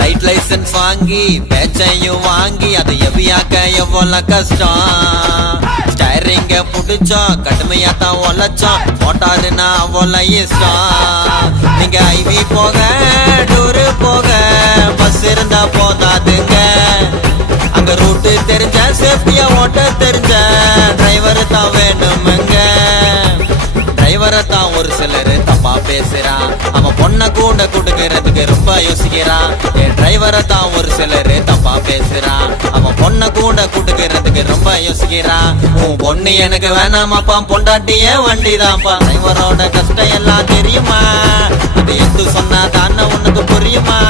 Light licence வாங்கி பேச்சையும் வாங்கி அதை எவியாக்க எவ்வளவு கஷ்டம். ஸ்டைரிங்க புடிச்சோம் கடுமையா தான் உழைச்சோம், மோட்டாருன்னா அவ்வளவு இஷ்டம். நீங்க ஐவி போக டூரு போக பஸ் இருந்தா போதாதுங்க, அங்க ரூட்டு தெரிஞ்ச சேஃப்டியா ஓட்ட தெரிஞ்ச டிரைவர் தான் வேணுமுங்க. டிரைவரை தான் ஒரு சிலரு தப்பா பேசுறான், அவன் பொண்ணை கூட கொடுக்கறதுக்கு ரொம்ப யோசிக்கிறான். என் டிரைவரை தான் ஒரு சிலரு தப்பா பேசுறான், அவன் பொண்ணை கூட கொடுக்கறதுக்கு ரொம்ப யோசிக்கிறான். உன் பொண்ணு எனக்கு வேணாமாப்பா, பொண்டாட்டியே வண்டி தான்ப்பா. டிரைவரோட கஷ்டம் எல்லாம் தெரியுமா, அது எது சொன்னா தானே உனக்கு புரியுமா?